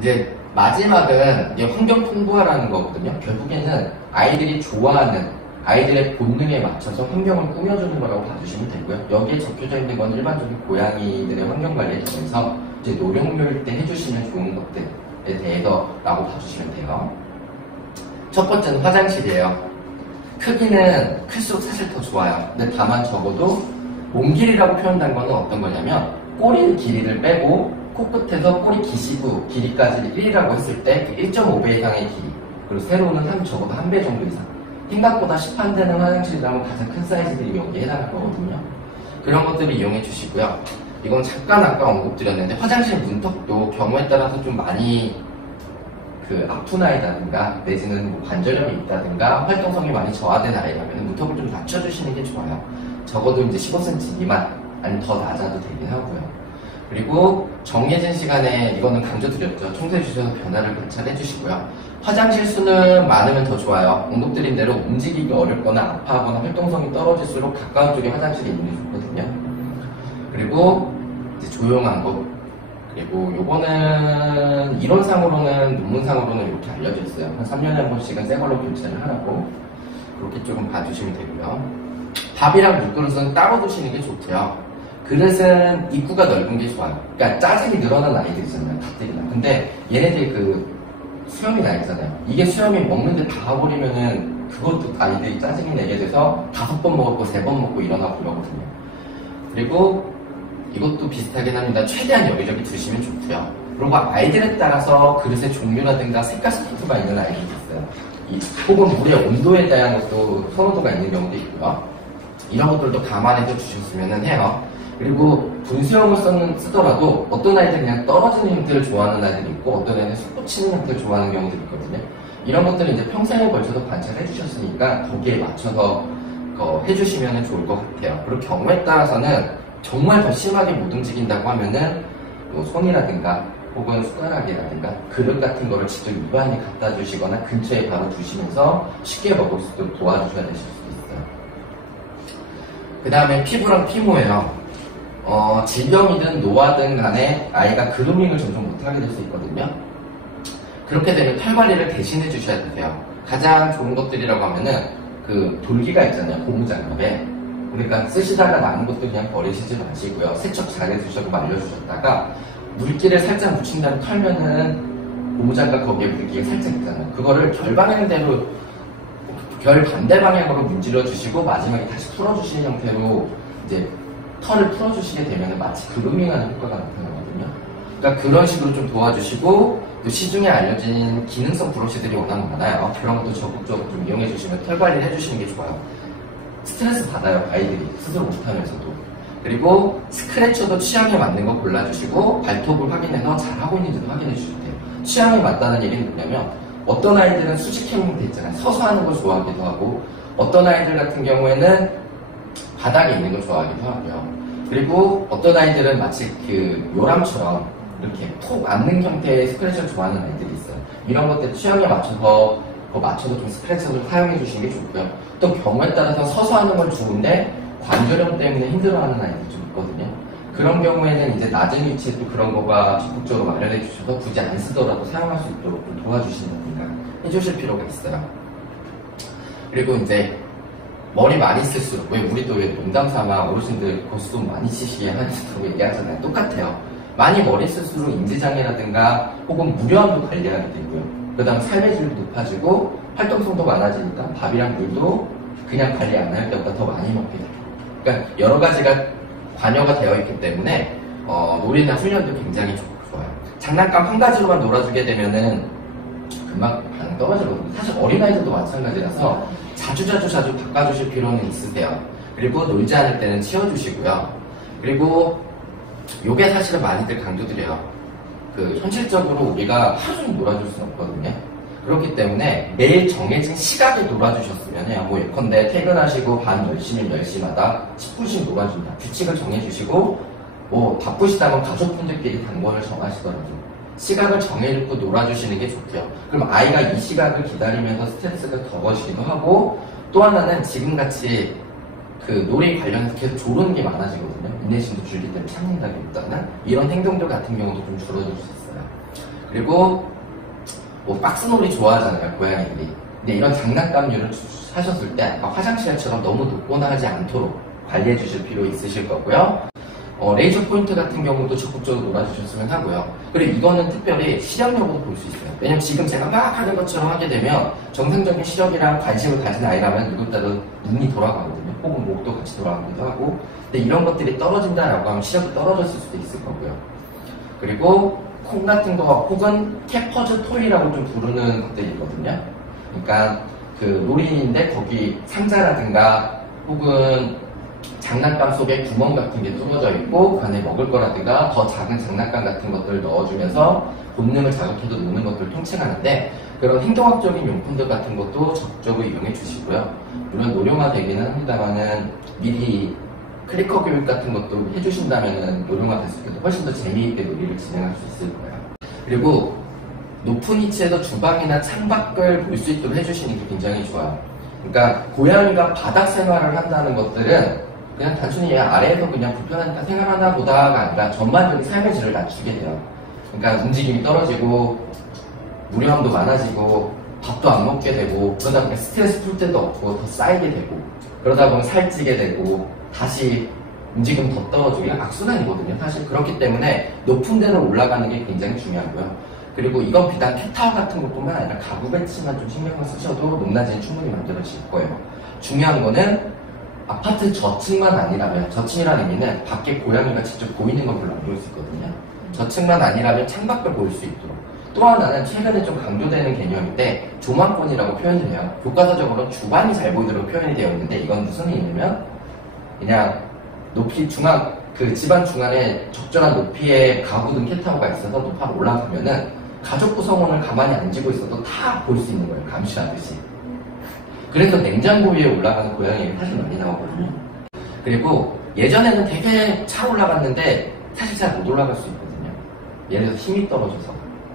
이제 마지막은 이게 환경 풍부화라는 거거든요. 결국에는 아이들이 좋아하는 아이들의 본능에 맞춰서 환경을 꾸며주는 거라고 봐주시면 되고요. 여기에 적혀져 있는 건 일반적인 고양이들의 환경 관리에 대해서 이제 노령요일 때 해주시면 좋은 것들에 대해서라고 봐주시면 돼요. 첫 번째는 화장실이에요. 크기는 클수록 사실 더 좋아요. 근데 다만 적어도 몸 길이라고 표현한 거는 어떤 거냐면 꼬리 길이를 빼고 코끝에서 꼬리 기시부 길이까지를 1이라고 했을 때 1.5배 이상의 길이, 그리고 세로는 적어도 1배 정도 이상. 생각보다 시판되는 화장실이라면 가장 큰 사이즈들이 여기에 해당할 거거든요. 그런 것들을 이용해 주시고요. 이건 잠깐 아까 언급드렸는데 화장실 문턱도 경우에 따라서 좀 많이 아픈 아이라든가 내지는 뭐 관절염이 있다든가 활동성이 많이 저하된 아이라면 문턱을 좀 낮춰주시는 게 좋아요. 적어도 이제 15cm 미만 아니면 더 낮아도 되긴 하고요. 그리고 정해진 시간에 이거는 강조드렸죠. 청소해 주셔서 변화를 관찰해 주시고요. 화장실 수는 많으면 더 좋아요. 언급드린 대로 움직이기 어렵거나 아파하거나 활동성이 떨어질수록 가까운 쪽에 화장실이 있는 게 좋거든요. 그리고 이제 조용한 곳. 그리고 요거는 이론상으로는 논문상으로는 이렇게 알려져 있어요. 한 3년에 한 번씩은 새 걸로 교체를 하라고. 그렇게 조금 봐주시면 되고요. 밥이랑 물그릇은 따로 두시는 게 좋고요. 그릇은 입구가 넓은 게 좋아요. 그러니까 짜증이 늘어난 아이들 있잖아요. 가뜩이나. 근데 얘네들이 수염이 나 있잖아요. 이게 수염이 먹는데 닿아버리면은 그것도 아이들이 짜증이 내게 돼서 5번 먹었고 3번 먹고 일어나고 그러거든요. 그리고 이것도 비슷하긴 합니다. 최대한 여기저기 두시면 좋고요. 그리고 아이들에 따라서 그릇의 종류라든가 색깔 스티커가 있는 아이들이 있어요. 혹은 물의 온도에 대한 것도 선호도가 있는 경우도 있고요. 이런 것들도 감안해서 주셨으면 해요. 그리고 분수형을 쓰더라도 어떤 아이들은 그냥 떨어지는 형태를 좋아하는 아이들이 있고 어떤 아이들은 솟구치는 형태를 좋아하는 경우들이 있거든요. 이런 것들은 이제 평생에 걸쳐서 관찰해 주셨으니까 거기에 맞춰서 해주시면 좋을 것 같아요. 그리고 경우에 따라서는 정말 더 심하게 못 움직인다고 하면은 손이라든가 혹은 숟가락이라든가 그릇 같은 거를 직접 입안에 갖다 주시거나 근처에 바로 두시면서 쉽게 먹을 수 있도록 도와주셔야 되실 수도 있어요. 그 다음에 피부랑 피모예요. 질병이든 노화든 간에 아이가 그루밍을 점점 못하게 될 수 있거든요. 그렇게 되면 털 관리를 대신해 주셔야 돼요. 가장 좋은 것들이라고 하면은 돌기가 있잖아요. 고무장갑에. 그러니까 쓰시다가 남은 것도 그냥 버리시지 마시고요. 세척 잘 해주시고 말려주셨다가 물기를 살짝 묻힌 다음에 털면은 고무장갑 거기에 물기가 살짝 있잖아요. 그거를 결방향대로 결반대 방향으로 문질러 주시고 마지막에 다시 풀어주시는 형태로 이제 털을 풀어주시게 되면 마치 그루밍하는 효과가 나타나거든요. 그러니까 그런 식으로 좀 도와주시고 또 시중에 알려진 기능성 브러쉬들이 워낙 많아요. 그런 것도 적극적으로 좀 이용해 주시면 털 관리를 해주시는 게 좋아요. 스트레스 받아요, 아이들이 스스로 못하면서도. 그리고 스크래쳐도 취향에 맞는 거 골라주시고 발톱을 확인해서 잘하고 있는지도 확인해 주셔야 돼요. 취향에 맞다는 얘기는 뭐냐면 어떤 아이들은 수직형 돼 있잖아요. 서서 하는 걸 좋아하기도 하고 어떤 아이들 같은 경우에는 바닥에 있는 걸 좋아하기도 하고요. 그리고 어떤 아이들은 마치 요람처럼 이렇게 톡 앉는 형태의 스크래쳐를 좋아하는 아이들이 있어요. 이런 것들 취향에 맞춰서 좀 스크래쳐를 사용해 주시는 게 좋고요. 또 경우에 따라서 서서 하는 건 좋은데 관절염 때문에 힘들어하는 아이들이 좀 있거든요. 그런 경우에는 이제 낮은 위치에 또 그런 거가 적극적으로 마련해 주셔서 굳이 안 쓰더라도 사용할 수 있도록 좀 도와주신다든가 해주실 필요가 있어요. 그리고 이제 머리 많이 쓸수록 우리 또 농담 삼아 어르신들 거수돈 많이 치시게 하시다고 얘기하잖아요. 똑같아요. 많이 머리 쓸수록 인지장애라든가 혹은 무료함도 관리하게 되고요. 그 다음 삶의 질도 높아지고 활동성도 많아지니까 밥이랑 물도 그냥 관리 안 할 때보다 더 많이 먹게 돼요. 그러니까 여러 가지가 관여가 되어 있기 때문에 놀이나 훈련도 굉장히 좋아요. 장난감 한 가지로만 놀아주게 되면은 금방 반응 떨어지거든요. 사실 어린아이들도 마찬가지라서 자주 바꿔주실 필요는 있으세요. 그리고 놀지 않을 때는 치워주시고요. 그리고 요게 사실은 많이들 강조드려요. 현실적으로 우리가 하루 종일 놀아줄 수는 없거든요. 그렇기 때문에 매일 정해진 시각에 놀아주셨으면 해요. 예컨대 퇴근하시고 반 10시면 10시마다 10분씩 놀아준다. 규칙을 정해주시고 바쁘시다면 가족분들끼리 당번을 정하시더라도 시각을 정해놓고 놀아주시는 게 좋고요. 그럼 아이가 이 시각을 기다리면서 스트레스가 적어지기도 하고 또 하나는 지금같이 놀이 관련해서 계속 조르는 게 많아지거든요. 인내심도 줄기 때문에 참는다기보다는 이런 행동들 같은 경우도 좀 줄어들 수 있어요. 그리고 뭐 박스놀이 좋아하잖아요, 고양이들이. 근데 이런 장난감류를 사셨을 때 아까 화장실처럼 너무 높거나 하지 않도록 관리해 주실 필요 있으실 거고요. 레이저 포인트 같은 경우도 적극적으로 놀아주셨으면 하고요. 그리고 이거는 특별히 시력력으로 볼 수 있어요. 왜냐면 지금 제가 막 하는 것처럼 하게 되면 정상적인 시력이랑 관심을 가진 아이라면 누구따도 눈이 돌아가거든요. 혹은 목도 같이 돌아가기도 하고. 근데 이런 것들이 떨어진다라고 하면 시력이 떨어졌을 수도 있을 거고요. 그리고 콩 같은 거 혹은 캐퍼즈 토이라고 좀 부르는 것들이 있거든요. 그러니까 그 놀이인데 거기 상자라든가 혹은 장난감 속에 구멍 같은 게 뚫어져 있고 그 안에 먹을 거라든가 더 작은 장난감 같은 것들을 넣어주면서 본능을 자극해도 노는 것들을 통칭하는데 그런 행동학적인 용품들 같은 것도 적극적으로 이용해 주시고요. 물론 노령화 되기는 합니다만은 미리 클리커 교육 같은 것도 해주신다면은 노령화 됐을 때도 훨씬 더 재미있게 놀이를 진행할 수 있을 거예요. 그리고 높은 위치에서 주방이나 창밖을 볼 수 있도록 해주시는 게 굉장히 좋아요. 그러니까 고양이가 바닥 생활을 한다는 것들은 그냥 단순히 아래에서 그냥 불편하니까 생활하나 보다가 아니라 전반적인 삶의 질을 낮추게 돼요. 그러니까 움직임이 떨어지고 무료함도 많아지고 밥도 안 먹게 되고 그러다 보면 스트레스 풀 때도 없고 더 쌓이게 되고 그러다 보면 살찌게 되고 다시 움직임 더 떨어지고 이게 악순환이거든요. 사실 그렇기 때문에 높은 데로 올라가는 게 굉장히 중요하고요. 그리고 이건 비단 캣타워 같은 것뿐만 아니라 가구 배치만 좀 신경을 쓰셔도 높낮이는 충분히 만들어질 거예요. 중요한 거는 아파트 저층만 아니라면, 저층이라는 의미는 밖에 고양이가 직접 보이는 건 별로 안 보일 수 있거든요. 저층만 아니라면 창밖을 보일 수 있도록. 또 하나는 최근에 좀 강조되는 개념인데 조망권이라고 표현을 해요. 교과서적으로 주방이 잘 보이도록 표현이 되어 있는데 이건 무슨 의미냐면 그냥 높이 그 집안 중앙에 적절한 높이의 가구등 캣타워가 있어서 높이로 올라가면은 가족 구성원을 가만히 앉고 있어도 다 볼 수 있는 거예요. 감시하듯이. 그래서 냉장고 위에 올라가는 고양이가 사실 많이 나오거든요. 그리고 예전에는 되게 잘 올라갔는데 사실 잘 못 올라갈 수 있거든요. 예를 들어서 힘이 떨어져서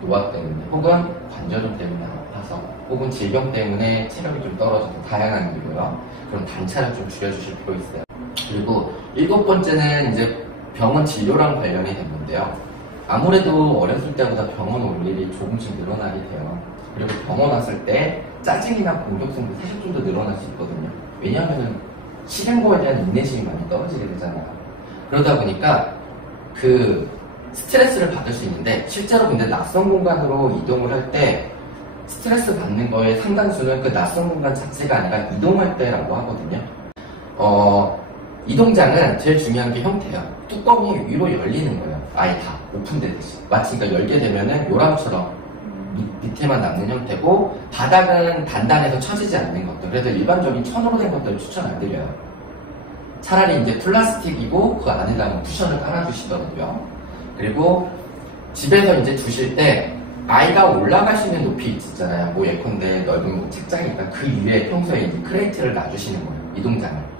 노화 때문에 혹은 관절염 때문에 아파서 혹은 질병 때문에 체력이 좀 떨어져서 다양한 이유고요. 그런 단차를 좀 줄여주실 필요 있어요. 그리고 7번째는 이제 병원 진료랑 관련이 됐는데요. 아무래도 어렸을 때보다 병원 올 일이 조금씩 늘어나게 돼요. 그리고 병원 왔을 때 짜증이나 공격성도 사실 좀 더 늘어날 수 있거든요. 왜냐하면 싫은 거에 대한 인내심이 많이 떨어지게 되잖아요. 그러다 보니까 그 스트레스를 받을 수 있는데 실제로 근데 낯선 공간으로 이동을 할 때 스트레스 받는 거의 상당수는 그 낯선 공간 자체가 아니라 이동할 때라고 하거든요. 이동장은 제일 중요한 게 형태예요. 뚜껑이 위로 열리는 거예요. 아예 다 오픈되듯이. 마치 그러니까 열게 되면은 요람처럼 밑에만 남는 형태고 바닥은 단단해서 처지지 않는 것들. 그래서 일반적인 천으로 된 것들을 추천 안 드려요. 차라리 이제 플라스틱이고 그 안에다가 쿠션을 깔아주시더라고요. 그리고 집에서 이제 두실 때 아이가 올라갈 수 있는 높이 있잖아요. 뭐 예컨대 넓은 책장이니까 그 위에 평소에 이제 크레이트를 놔주시는 거예요. 이동장을.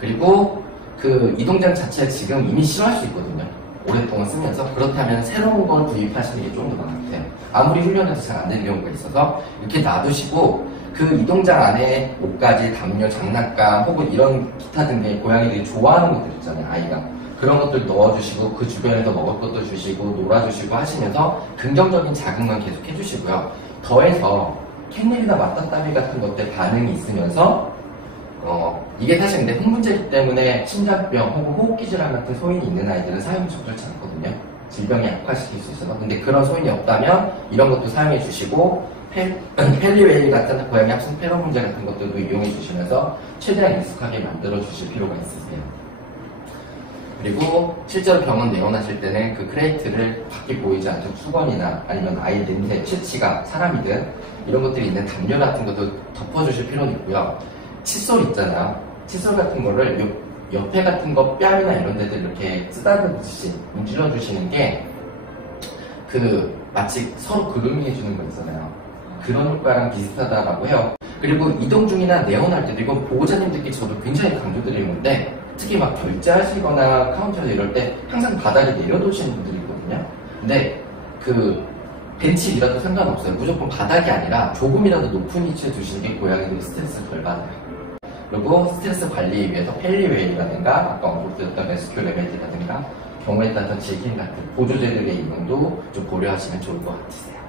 그리고 그 이동장 자체를 지금 이미 싫어할 수 있거든요. 오랫동안 쓰면서. 그렇다면 새로운 걸 구입하시는 게 좀 더 나을 것 같아요. 아무리 훈련해도 잘 안 되는 경우가 있어서 이렇게 놔두시고 그 이동장 안에 옷가지, 담요, 장난감 혹은 이런 기타 등등의 고양이들이 좋아하는 것들 있잖아요. 아이가. 그런 것들 넣어주시고 그 주변에서 먹을 것도 주시고 놀아주시고 하시면서 긍정적인 자극만 계속 해주시고요. 더해서 캣닙이나 맞다따비 같은 것들 반응이 있으면서 이게 사실 근데 흥분제이기 때문에 심장병 혹은 호흡기 질환 같은 소인이 있는 아이들은 사용이 적절치 않거든요. 질병이 악화시킬 수 있어서. 근데 그런 소인이 없다면 이런 것도 사용해 주시고 펠리웨이 같은 고양이 합성 페로몬제 같은 것들도 이용해 주시면서 최대한 익숙하게 만들어 주실 필요가 있으세요. 그리고 실제로 병원 내원하실 때는 그 크레이트를 밖에 보이지 않도록 수건이나 아니면 아이 냄새, 취치가 사람이든 이런 것들이 있는 담요 같은 것도 덮어주실 필요는 있고요. 칫솔 있잖아요. 칫솔 같은 거를 옆에 같은 거 뺨이나 이런 데들 이렇게 쓰다듬듯이 문질러 주시는 게 마치 서로 그루밍 해주는 거 있잖아요. 그런 효과랑 비슷하다라고 해요. 그리고 이동 중이나 내원할 때도 이건 보호자님들께 저도 굉장히 강조드리는 건데 특히 막 결제하시거나 카운터에서 이럴 때 항상 바닥에 내려놓으시는 분들이 있거든요. 근데 벤치 위라도 상관없어요. 무조건 바닥이 아니라 조금이라도 높은 위치에 두시는 게 고양이들이 스트레스를 덜 받아요. 그리고 스트레스 관리에 위해서 펠리웨이라든가 아까 언급드렸던 SQ 레벨이라든가 경우에 따라서 질킨 같은 보조제들의 이용도 좀 고려하시면 좋을 것 같으세요.